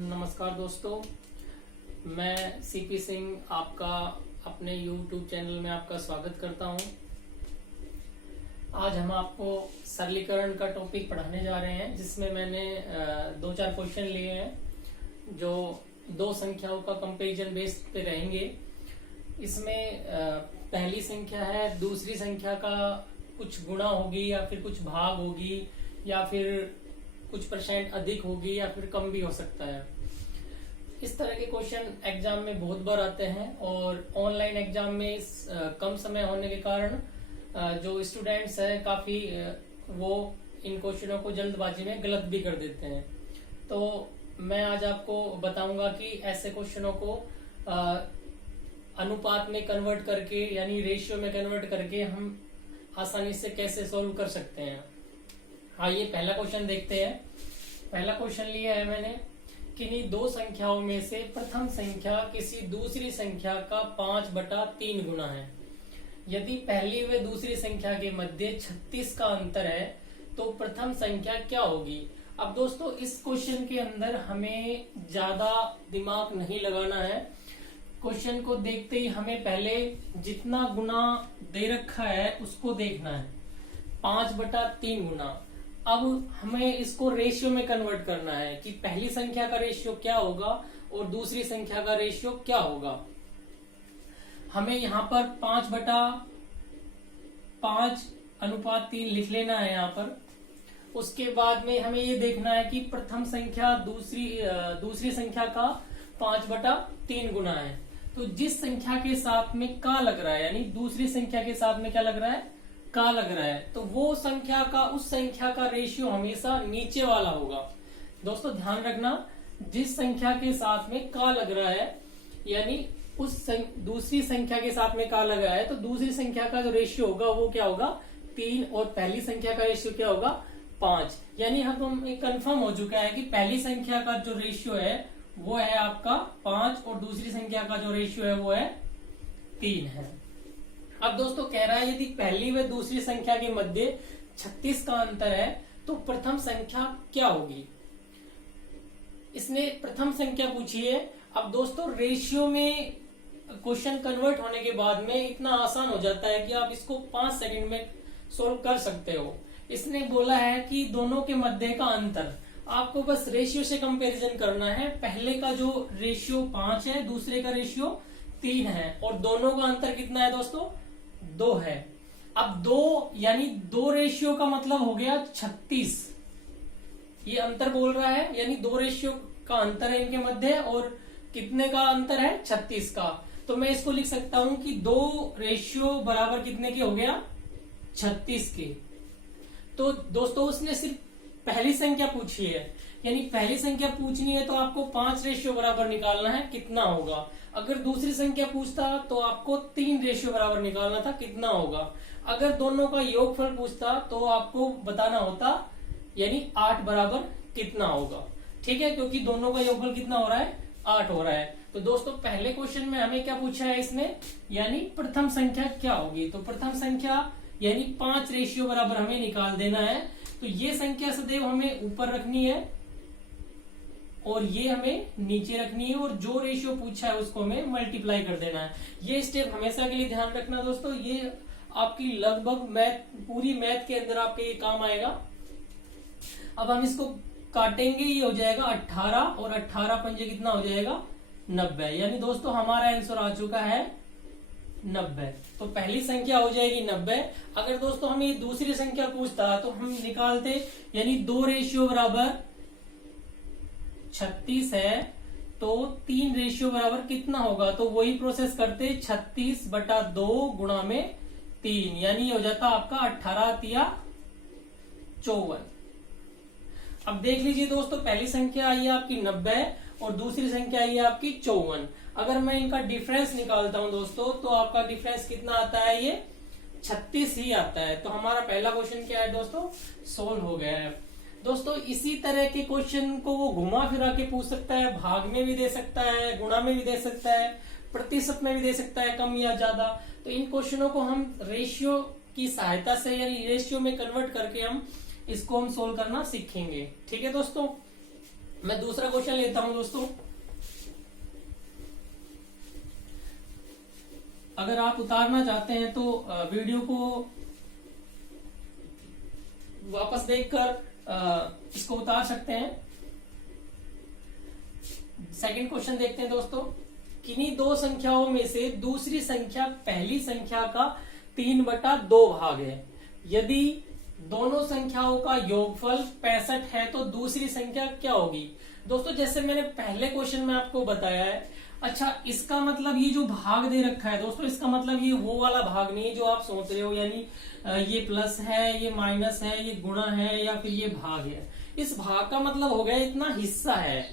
नमस्कार दोस्तों, मैं सीपी सिंह आपका अपने YouTube चैनल में आपका स्वागत करता हूं। आज हम आपको सरलीकरण का टॉपिक पढ़ाने जा रहे हैं, जिसमें मैंने दो चार क्वेश्चन लिए हैं जो दो संख्याओं का कंपैरिजन बेस पे रहेंगे। इसमें पहली संख्या है, दूसरी संख्या का कुछ गुणा होगी या फिर कुछ भाग होगी या फिर कुछ परसेंट अधिक होगी या फिर कम भी हो सकता है। इस तरह के क्वेश्चन एग्जाम में बहुत बार आते हैं और ऑनलाइन एग्जाम में कम समय होने के कारण जो स्टूडेंट्स हैं काफी वो इन क्वेश्चनों को जल्दबाजी में गलत भी कर देते हैं। तो मैं आज आपको बताऊंगा कि ऐसे क्वेश्चनों को अनुपात में कन्वर्ट करके यानी रेशियो में कन्वर्ट करके हम आसानी से कैसे सॉल्व कर सकते हैं। आइए पहला क्वेश्चन देखते हैं। पहला क्वेश्चन लिया है मैंने, किन्हीं दो संख्याओं में से प्रथम संख्या किसी दूसरी संख्या का 5/3 गुना है। यदि पहली व दूसरी संख्या के मध्य 36 का अंतर है तो प्रथम संख्या क्या होगी। अब दोस्तों इस क्वेश्चन के अंदर हमें ज्यादा दिमाग नहीं लगाना है। क्वेश्चन को देखते ही हमें पहले जितना गुना दे रखा है उसको देखना है, 5/3 गुना। अब हमें इसको रेशियो में कन्वर्ट करना है कि पहली संख्या का रेशियो क्या होगा और दूसरी संख्या का रेशियो क्या होगा। हमें यहाँ पर 5/5:3 लिख लेना है यहाँ पर। उसके बाद में हमें ये देखना है कि प्रथम संख्या दूसरी संख्या का 5/3 गुना है। तो जिस संख्या के साथ में का लग रहा है यानी दूसरी संख्या के साथ में क्या लग रहा है, का लग रहा है, तो वो संख्या का उस संख्या का रेशियो हमेशा नीचे वाला होगा। दोस्तों ध्यान रखना, जिस संख्या के साथ में का लग रहा है यानी दूसरी संख्या के साथ में का लगा है तो दूसरी संख्या का जो रेशियो होगा वो क्या होगा, 3, और पहली संख्या का रेशियो क्या होगा, 5। यानी हम कंफर्म हो चुका है कि पहली संख्या का जो रेशियो है वो है आपका 5 और दूसरी संख्या का जो रेशियो है वो है 3 है। अब दोस्तों कह रहा है यदि पहली व दूसरी संख्या के मध्य 36 का अंतर है तो प्रथम संख्या क्या होगी। इसने प्रथम संख्या पूछी है। अब दोस्तों रेशियो में क्वेश्चन कन्वर्ट होने के बाद में इतना आसान हो जाता है कि आप इसको 5 सेकंड में सोल्व कर सकते हो। इसने बोला है कि दोनों के मध्य का अंतर, आपको बस रेशियो से कंपैरिजन करना है। पहले का जो रेशियो 5 है, दूसरे का रेशियो 3 है और दोनों का अंतर कितना है दोस्तों, 2 है। अब 2 यानी 2 रेशियो का मतलब हो गया 36। ये अंतर बोल रहा है यानी 2 रेशियो का अंतर है इनके मध्य और कितने का अंतर है, 36 का। तो मैं इसको लिख सकता हूं कि 2 रेशियो बराबर कितने के हो गया, 36 के। तो दोस्तों उसने सिर्फ पहली संख्या पूछी है, यानी पहली संख्या पूछनी है तो आपको 5 रेशियो बराबर निकालना है, कितना होगा। अगर दूसरी संख्या पूछता तो आपको 3 रेशियो बराबर निकालना था, कितना होगा। अगर दोनों का योगफल पूछता तो आपको बताना होता यानी 8 बराबर कितना होगा। ठीक है, क्योंकि दोनों का योगफल कितना हो रहा है, 8 हो रहा है। तो दोस्तों पहले क्वेश्चन में हमें क्या पूछा है इसने, यानी प्रथम संख्या क्या होगी। तो प्रथम संख्या यानी 5 रेशियो बराबर हमें निकाल देना है। तो ये संख्या सदैव हमें ऊपर रखनी है और ये हमें नीचे रखनी है और जो रेशियो पूछा है उसको हमें मल्टीप्लाई कर देना है। ये स्टेप हमेशा के लिए ध्यान रखना दोस्तों, ये आपकी लगभग पूरी मैथ के अंदर आपके ये काम आएगा। अब हम इसको काटेंगे, ये हो जाएगा 18 और 18 पंजे कितना हो जाएगा, 90। यानी दोस्तों हमारा आंसर आ चुका है 90। तो पहली संख्या हो जाएगी 90। अगर दोस्तों हमें दूसरी संख्या पूछता तो हम निकालते, यानी 2 रेशियो बराबर 36 है तो 3 रेशियो बराबर कितना होगा, तो वही प्रोसेस करते 36/2 गुणा में 3, यानी हो जाता आपका 18×3=54। अब देख लीजिए दोस्तों, पहली संख्या आई है आपकी 90 और दूसरी संख्या आई है आपकी 54। अगर मैं इनका डिफरेंस निकालता हूं दोस्तों तो आपका डिफरेंस कितना आता है, ये 36 ही आता है। तो हमारा पहला क्वेश्चन क्या है दोस्तों, सोल्व हो गया है। दोस्तों इसी तरह के क्वेश्चन को वो घुमा फिरा के पूछ सकता है, भाग में भी दे सकता है, गुणा में भी दे सकता है, प्रतिशत में भी दे सकता है, कम या ज्यादा। तो इन क्वेश्चनों को हम रेशियो की सहायता से यानी रेशियो में कन्वर्ट करके हम इसको सोल्व करना सीखेंगे। ठीक है दोस्तों। मैं दूसरा क्वेश्चन लेता हूं दोस्तों। अगर आप उतारना चाहते हैं तो वीडियो को वापस देखकर इसको उतार सकते हैं। सेकंड क्वेश्चन देखते हैं दोस्तों। किन्हीं दो संख्याओं में से दूसरी संख्या पहली संख्या का 3/2 भाग है। यदि दोनों संख्याओं का योगफल 65 है तो दूसरी संख्या क्या होगी। दोस्तों जैसे मैंने पहले क्वेश्चन में आपको बताया है। अच्छा, इसका मतलब ये जो भाग दे रखा है दोस्तों, इसका मतलब ये वो वाला भाग नहीं है जो आप सोच रहे हो, यानी ये प्लस है, ये माइनस है, ये गुणा है या फिर ये भाग है। इस भाग का मतलब हो गया इतना हिस्सा है,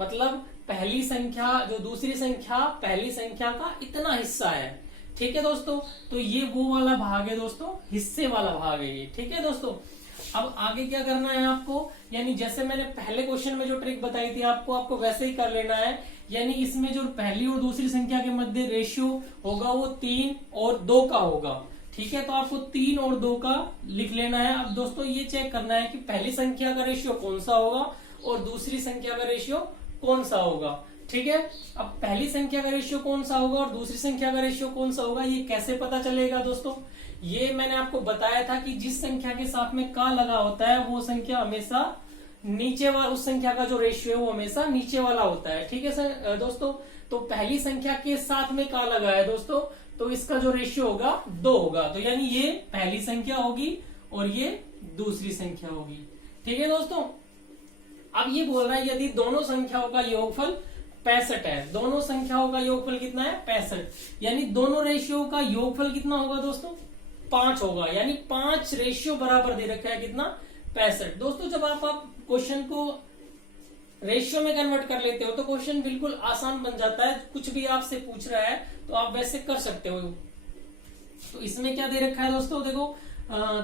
मतलब पहली संख्या जो दूसरी संख्या पहली संख्या का इतना हिस्सा है। ठीक है दोस्तों, तो ये वो वाला भाग है दोस्तों, हिस्से वाला भाग है ये। ठीक है दोस्तों, अब आगे क्या करना है आपको, यानी जैसे मैंने पहले क्वेश्चन में जो ट्रिक बताई थी आपको वैसे ही कर लेना है। यानी इसमें जो पहली और दूसरी संख्या के मध्य रेशियो होगा वो 3 और 2 का होगा। ठीक है, तो आपको 3 और 2 का लिख लेना है। अब दोस्तों ये चेक करना है कि पहली संख्या का रेशियो कौन सा होगा और दूसरी संख्या का रेशियो कौन सा होगा। ठीक है, अब पहली संख्या का रेशियो कौन सा होगा और दूसरी संख्या का रेशियो कौन सा होगा, ये कैसे पता चलेगा दोस्तों। ये मैंने आपको बताया था कि जिस संख्या के साथ में का लगा होता है वो संख्या हमेशा नीचे वाला, उस संख्या का जो रेशियो है वो हमेशा नीचे वाला होता है। ठीक है सर दोस्तों, तो पहली संख्या के साथ में का लगा है दोस्तों, तो इसका जो रेशियो होगा 2 होगा। तो यानी ये पहली संख्या होगी और ये दूसरी संख्या होगी। ठीक है दोस्तों, अब ये बोल रहा है यदि दोनों संख्याओं का योगफल 65 है। दोनों संख्याओं का योगफल कितना है 65, यानी दोनों रेशियो का योगफल कितना होगा दोस्तों 5 होगा। यानी 5 रेशियो बराबर दे रखा है कितना 65। दोस्तों जब आप क्वेश्चन को रेशियो में कन्वर्ट कर लेते हो तो क्वेश्चन बिल्कुल आसान बन जाता है। कुछ भी आपसे पूछ रहा है तो आप वैसे कर सकते हो। तो इसमें क्या दे रखा है दोस्तों, देखो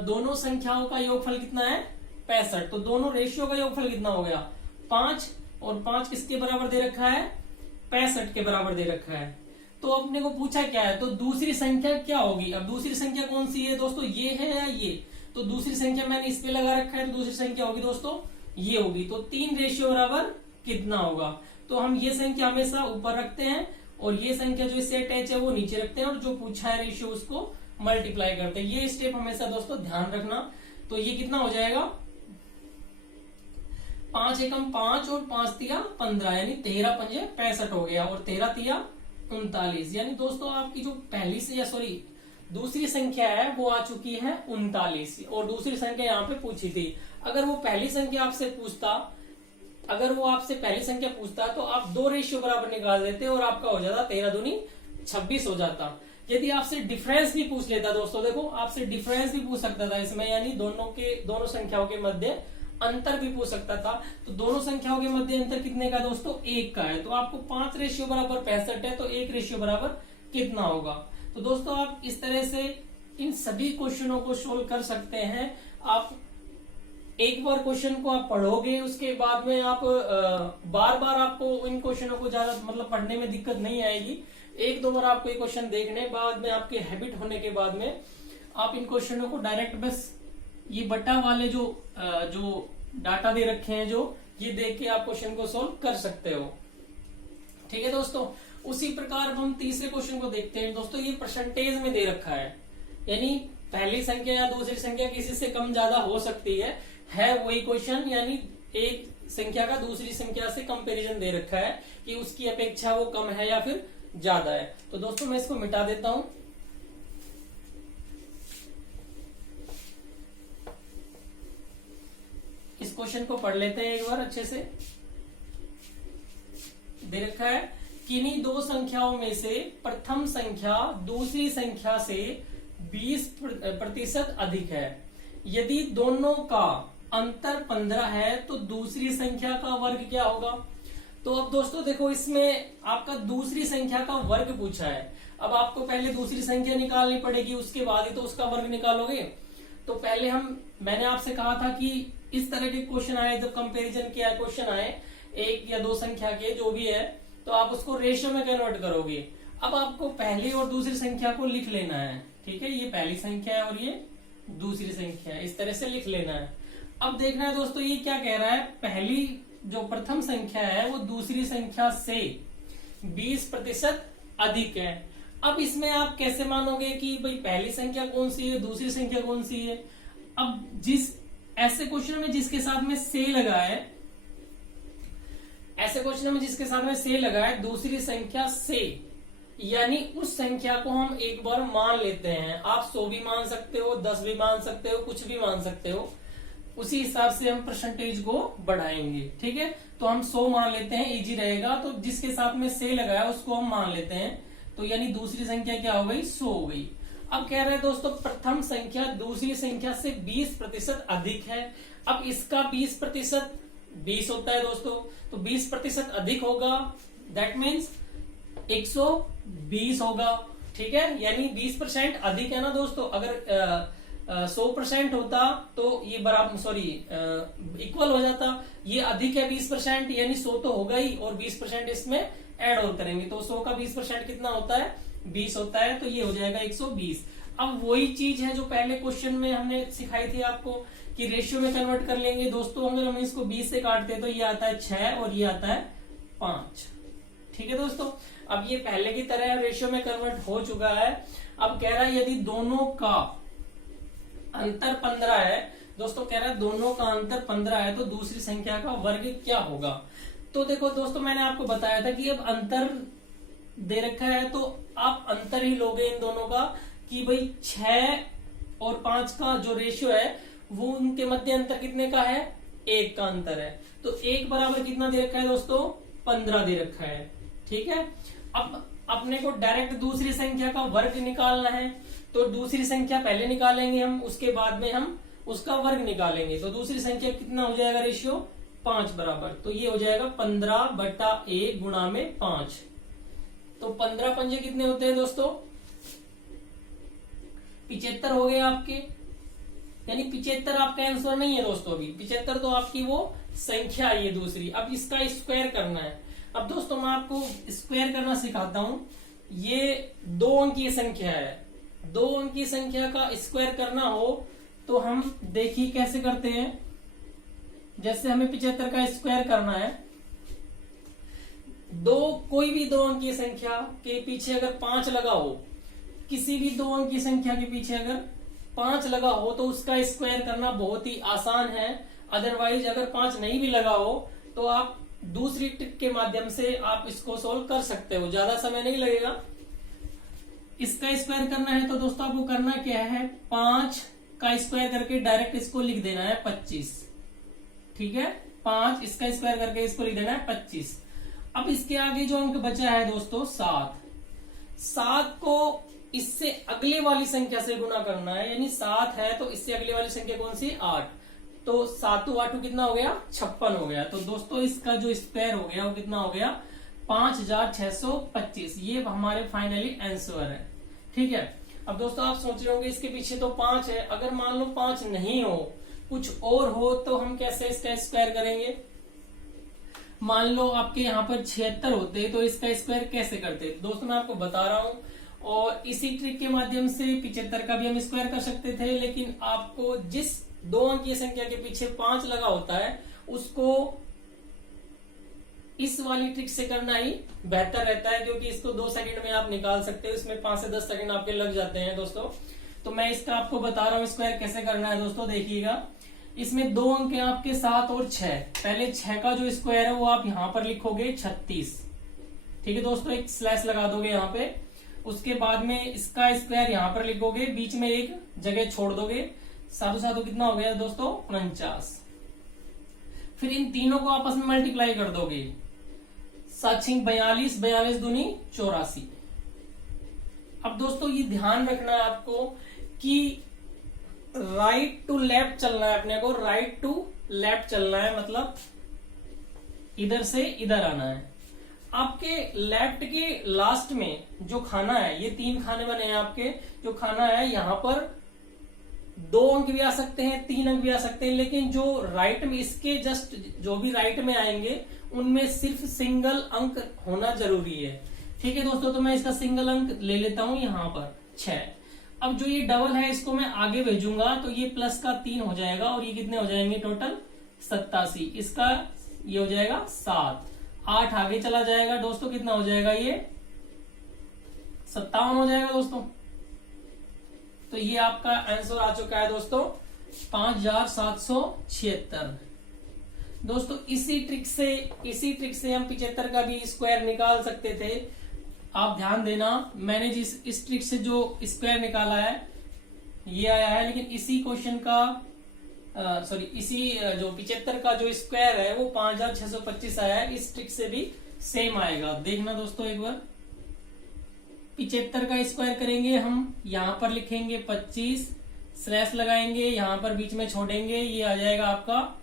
दोनों संख्याओं का योगफल कितना है 65, तो दोनों रेशियो का योगफल कितना हो गया 5, और 5 किसके बराबर दे रखा है 65 के बराबर दे रखा है। तो अपने को पूछा क्या है, तो दूसरी संख्या क्या होगी। अब दूसरी संख्या कौन सी है दोस्तों, ये है या ये, तो दूसरी संख्या मैंने इस पे लगा रखा है, तो दूसरी संख्या होगी दोस्तों ये होगी। तो 3 रेशियो बराबर कितना होगा, तो हम ये संख्या हमेशा ऊपर रखते हैं और ये संख्या जो इससे अटैच है वो नीचे रखते हैं, और जो पूछा है रेशियो उसको मल्टीप्लाई करते हैं। ये स्टेप हमेशा दोस्तों ध्यान रखना। तो ये कितना हो जाएगा 5 एकम 5 और 5 तिया 15, यानी 13 पंजे 65 हो गया, और 13 तिया 39। यानी दोस्तों आपकी जो पहली से सॉरी दूसरी संख्या है वो आ चुकी है 39, और दूसरी संख्या यहाँ पे पूछी थी। अगर वो पहली संख्या आपसे पूछता, अगर वो आपसे पहली संख्या पूछता तो आप 2 रेशियो बराबर निकाल देते और आपका हो जाता 13 दूनी 26 हो जाता। यदि आपसे डिफरेंस भी पूछ लेता दोस्तों, देखो आपसे डिफरेंस भी पूछ सकता था इसमें, यानी दोनों संख्याओं के मध्य अंतर भी पूछ सकता था। तो दोनों संख्याओं के मध्य अंतर कितने का दोस्तों 1 का है। तो आपको 5 रेशियो बराबर 65 है, तो 1 रेशियो बराबर कितना होगा। तो दोस्तों आप इस तरह से इन सभी क्वेश्चनों को सोल्व कर सकते हैं। आप एक बार क्वेश्चन को आप पढ़ोगे, उसके बाद में आप बार बार आपको इन क्वेश्चनों को ज्यादा मतलब पढ़ने में दिक्कत नहीं आएगी। 1-2 बार आपको ये क्वेश्चन देखने बाद में, आपके हैबिट होने के बाद में आप इन क्वेश्चनों को डायरेक्ट बस ये बटा वाले जो डाटा दे रखे हैं जो ये देख के आप क्वेश्चन को सोल्व कर सकते हो। ठीक है दोस्तों, उसी प्रकार हम तीसरे क्वेश्चन को देखते हैं। दोस्तों ये परसेंटेज में दे रखा है, यानी पहली संख्या या दूसरी संख्या किसी से कम ज्यादा हो सकती है वही क्वेश्चन, यानी एक संख्या का दूसरी संख्या से कंपैरिजन दे रखा है कि उसकी अपेक्षा वो कम है या फिर ज्यादा है। तो दोस्तों मैं इसको मिटा देता हूं। इस क्वेश्चन को पढ़ लेते हैं एक बार अच्छे से। दे रखा है किन्हीं दो संख्याओं में से प्रथम संख्या दूसरी संख्या से 20% अधिक है। यदि दोनों का अंतर 15 है तो दूसरी संख्या का वर्ग क्या होगा। तो अब दोस्तों देखो, इसमें आपका दूसरी संख्या का वर्ग पूछा है। अब आपको पहले दूसरी संख्या निकालनी पड़ेगी, उसके बाद ही तो उसका वर्ग निकालोगे। तो पहले मैंने आपसे कहा था कि इस तरह के क्वेश्चन आए, जब कंपैरिजन किया क्वेश्चन आए 1 या 2 संख्या के जो भी है, तो आप उसको रेशियो में कन्वर्ट करोगे। अब आपको पहली और दूसरी संख्या को लिख लेना है। ठीक है, ये पहली संख्या है और ये दूसरी संख्या है, इस तरह से लिख लेना है। अब देखना है दोस्तों ये क्या कह रहा है, पहली जो प्रथम संख्या है वो दूसरी संख्या से 20% अधिक है। अब इसमें आप कैसे मानोगे कि भाई पहली संख्या कौन सी है, दूसरी संख्या कौन सी है? अब जिस ऐसे क्वेश्चन में जिसके साथ में से लगा है, ऐसे क्वेश्चन में जिसके साथ में से लगा है दूसरी संख्या से, यानी उस संख्या को हम एक बार मान लेते हैं। आप 100 भी मान सकते हो, 10 भी मान सकते हो, कुछ भी मान सकते हो, उसी हिसाब से हम परसेंटेज को बढ़ाएंगे। ठीक है, तो हम 100 मान लेते हैं, इजी रहेगा। तो जिसके साथ में से लगा है उसको हम मान लेते हैं, तो यानी दूसरी संख्या क्या हो गई, 100 हो गई। अब कह रहे हैं दोस्तों प्रथम संख्या दूसरी संख्या से 20% अधिक है। अब इसका 20% 20 होता है दोस्तों, तो 20% अधिक होगा, दैट मीन्स 120 होगा। ठीक है, यानी 20% अधिक है ना दोस्तों। अगर 100% होता तो ये बराबर इक्वल हो जाता, ये अधिक है 20%, यानी 100 तो होगा ही, और 20% इसमें ऐड और करेंगे, तो 100 का 20% कितना होता है, 20 होता है, तो ये हो जाएगा 120। अब वही चीज है जो पहले क्वेश्चन में हमने सिखाई थी आपको कि रेशियो में कन्वर्ट कर लेंगे दोस्तों। अगर हम इसको 20 से काटते हैं तो ये आता है 6 और ये आता है 5। ठीक है दोस्तों, अब ये पहले की तरह रेशियो में कन्वर्ट हो चुका है। अब कह रहा है यदि दोनों का अंतर 15 है दोस्तों, कह रहा है दोनों का अंतर 15 है तो दूसरी संख्या का वर्ग क्या होगा। तो देखो दोस्तों, मैंने आपको बताया था कि अब अंतर दे रखा है तो आप अंतर ही लोगे इन दोनों का, कि भाई 6 और 5 का जो रेशियो है वो उनके मध्य अंतर कितने का है, 1 का अंतर है। तो 1 बराबर कितना दे रखा है दोस्तों, 15 दे रखा है। ठीक है, अब अपने को डायरेक्ट दूसरी संख्या का वर्ग निकालना है, तो दूसरी संख्या पहले निकालेंगे हम, उसके बाद में हम उसका वर्ग निकालेंगे। तो दूसरी संख्या कितना हो जाएगा रेशियो, 5 बराबर, तो ये हो जाएगा 15/1 गुणा में 5। तो 15 पंजे कितने होते हैं दोस्तों, 75 हो गए आपके, यानी 75 आपका आंसर नहीं है दोस्तों। अभी 75 तो आपकी वो संख्या है ये दूसरी। अब इसका स्क्वायर करना है। अब दोस्तों मैं आपको स्क्वायर करना सिखाता हूं। ये 2 अंकीय संख्या है, 2 अंकीय संख्या का स्क्वायर करना हो तो हम देखिए कैसे करते हैं। जैसे हमें 75 का स्क्वायर करना है, कोई भी 2 अंकीय संख्या के पीछे अगर 5 लगा हो, किसी भी 2 अंकीय संख्या के पीछे अगर 5 लगा हो तो उसका स्क्वायर करना बहुत ही आसान है। अदरवाइज अगर 5 नहीं भी लगा हो तो आप दूसरी ट्रिक के माध्यम से आप इसको सोल्व कर सकते हो, ज्यादा समय नहीं लगेगा। इसका स्क्वायर करना है तो दोस्तों आपको करना क्या है, 5 का स्क्वायर करके डायरेक्ट इसको लिख देना है 25। ठीक है, 5 इसका स्क्वायर करके इसको लिख देना है 25। अब इसके आगे जो अंक बचा है दोस्तों 7 को इससे अगले वाली संख्या से गुना करना है, यानी 7 है तो इससे अगले वाली संख्या कौन सी, 8। तो 7 8 कितना हो गया, 56 हो गया। तो दोस्तों इसका जो स्क्वायर हो गया वो कितना हो गया, 5625। ये हमारे फाइनली आंसर है। ठीक है, अब दोस्तों आप सोच रहे होंगे इसके पीछे तो 5 है, अगर मान लो 5 नहीं हो, कुछ और हो, तो हम कैसे इसका स्क्वायर करेंगे। मान लो आपके यहाँ पर 76 होते तो इसका स्क्वायर कैसे करते, दोस्तों मैं आपको बता रहा हूं। और इसी ट्रिक के माध्यम से 75 का भी हम स्क्वायर कर सकते थे, लेकिन आपको जिस 2 अंकीय संख्या के पीछे 5 लगा होता है उसको इस वाली ट्रिक से करना ही बेहतर रहता है, क्योंकि इसको 2 सेकंड में आप निकाल सकते हो, इसमें 5 से 10 सेकंड आपके लग जाते हैं दोस्तों। तो मैं इसका आपको बता रहा हूं स्क्वायर कैसे करना है दोस्तों। देखिएगा, इसमें 2 अंक है आपके 7 और 6। पहले 6 का जो स्क्वायर है वो आप यहां पर लिखोगे 36। ठीक है दोस्तों, एक स्लैश लगा दोगे यहाँ पे। उसके बाद में इसका स्क्वायर यहां पर लिखोगे, बीच में एक जगह छोड़ दोगे, 7 कितना हो गया दोस्तों, 49। फिर इन तीनों को आपस में मल्टीप्लाई कर दोगे, 7 42, 42 दूनी 84। अब दोस्तों ये ध्यान रखना है आपको कि राइट टू लेफ्ट चलना है, अपने को राइट टू लेफ्ट चलना है, मतलब इधर से इधर आना है। आपके लेफ्ट के लास्ट में जो खाना है, ये 3 खाने बने हैं आपके, जो खाना है यहाँ पर 2 अंक भी आ सकते हैं, 3 अंक भी आ सकते हैं, लेकिन जो राइट में इसके जस्ट जो भी राइट में आएंगे उनमें सिर्फ सिंगल अंक होना जरूरी है। ठीक है दोस्तों, तो मैं इसका सिंगल अंक ले लेता हूं यहाँ पर 6। अब जो ये डबल है इसको मैं आगे भेजूंगा तो ये प्लस का 3 हो जाएगा और ये कितने हो जाएंगे टोटल 87। इसका ये हो जाएगा 7, 8 आगे चला जाएगा दोस्तों, कितना हो जाएगा ये 57 हो जाएगा दोस्तों। तो ये आपका आंसर आ चुका है दोस्तों 5776। दोस्तों इसी ट्रिक से हम 75 का भी स्क्वायर निकाल सकते थे। आप ध्यान देना, मैंने इस ट्रिक से जो स्क्वायर निकाला है ये आया है, लेकिन इसी क्वेश्चन का इसी जो 75 का जो स्क्वायर है वो 5625 आया है। इस ट्रिक से भी सेम आएगा। देखना दोस्तों एक बार, 75 का स्क्वायर करेंगे हम, यहां पर लिखेंगे 25, स्लैश लगाएंगे, यहां पर बीच में छोड़ेंगे, ये आ जाएगा आपका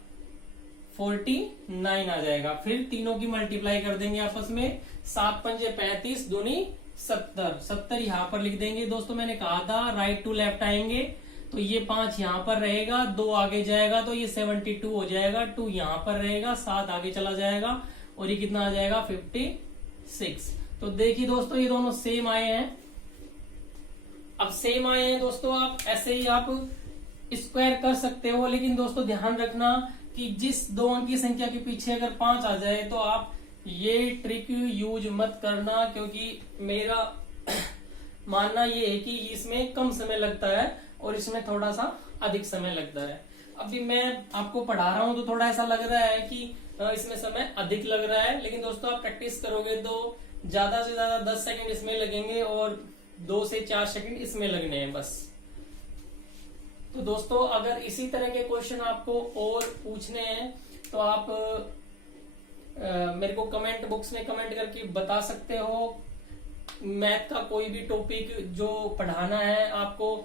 49 आ जाएगा। फिर तीनों की मल्टीप्लाई कर देंगे आपस में, 7 पंजे 35, दूनी 70 यहां पर लिख देंगे। दोस्तों मैंने कहा था राइट टू लेफ्ट आएंगे, तो ये 5 यहां पर रहेगा, 2 आगे जाएगा तो ये 72 हो जाएगा, 2 यहां पर रहेगा, 7 आगे चला जाएगा और ये कितना आ जाएगा 56। तो देखिए दोस्तों ये दोनों सेम आए हैं। अब सेम आए हैं दोस्तों, आप ऐसे ही आप स्क्वायर कर सकते हो, लेकिन दोस्तों ध्यान रखना कि जिस 2 अंक की संख्या के पीछे अगर 5 आ जाए तो आप ये ट्रिक यूज मत करना, क्योंकि मेरा मानना ये है कि इसमें कम समय लगता है और इसमें थोड़ा सा अधिक समय लगता है। अभी मैं आपको पढ़ा रहा हूं तो थोड़ा ऐसा लग रहा है कि इसमें समय अधिक लग रहा है, लेकिन दोस्तों आप प्रैक्टिस करोगे तो ज्यादा से ज्यादा 10 सेकंड इसमें लगेंगे और 2 से 4 सेकंड इसमें लगने हैं बस। तो दोस्तों अगर इसी तरह के क्वेश्चन आपको और पूछने हैं तो आप मेरे को कमेंट बॉक्स में कमेंट करके बता सकते हो। मैथ का कोई भी टॉपिक जो पढ़ाना है आपको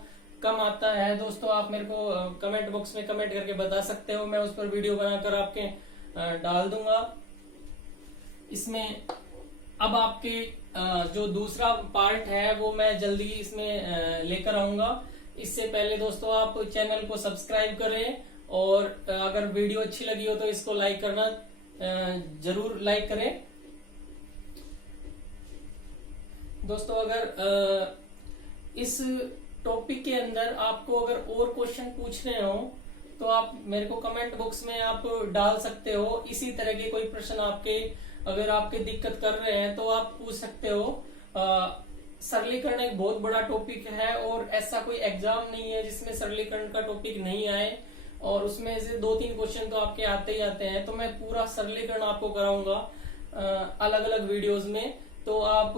कम आता है दोस्तों, आप मेरे को कमेंट बॉक्स में कमेंट करके बता सकते हो, मैं उस पर वीडियो बनाकर आपके डाल दूंगा। इसमें अब आपके जो दूसरा पार्ट है वो मैं जल्दी इसमें लेकर आऊंगा। इससे पहले दोस्तों आप चैनल को सब्सक्राइब करें और अगर वीडियो अच्छी लगी हो तो इसको लाइक करना जरूर लाइक करें। दोस्तों अगर इस टॉपिक के अंदर आपको अगर और क्वेश्चन पूछने हो तो आप मेरे को कमेंट बॉक्स में आप डाल सकते हो। इसी तरह के कोई प्रश्न आपके अगर आपके दिक्कत कर रहे हैं तो आप पूछ सकते हो। सरलीकरण एक बहुत बड़ा टॉपिक है और ऐसा कोई एग्जाम नहीं है जिसमें सरलीकरण का टॉपिक नहीं आए, और उसमें से 2-3 क्वेश्चन तो आपके आते ही आते हैं। तो मैं पूरा सरलीकरण आपको कराऊंगा अलग अलग वीडियोस में। तो आप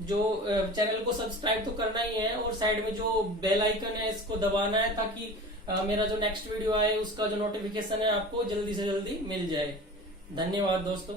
जो चैनल को सब्सक्राइब तो करना ही है और साइड में जो बेल आइकन है इसको दबाना है, ताकि मेरा जो नेक्स्ट वीडियो आए उसका जो नोटिफिकेशन है आपको जल्दी से जल्दी मिल जाए। धन्यवाद दोस्तों।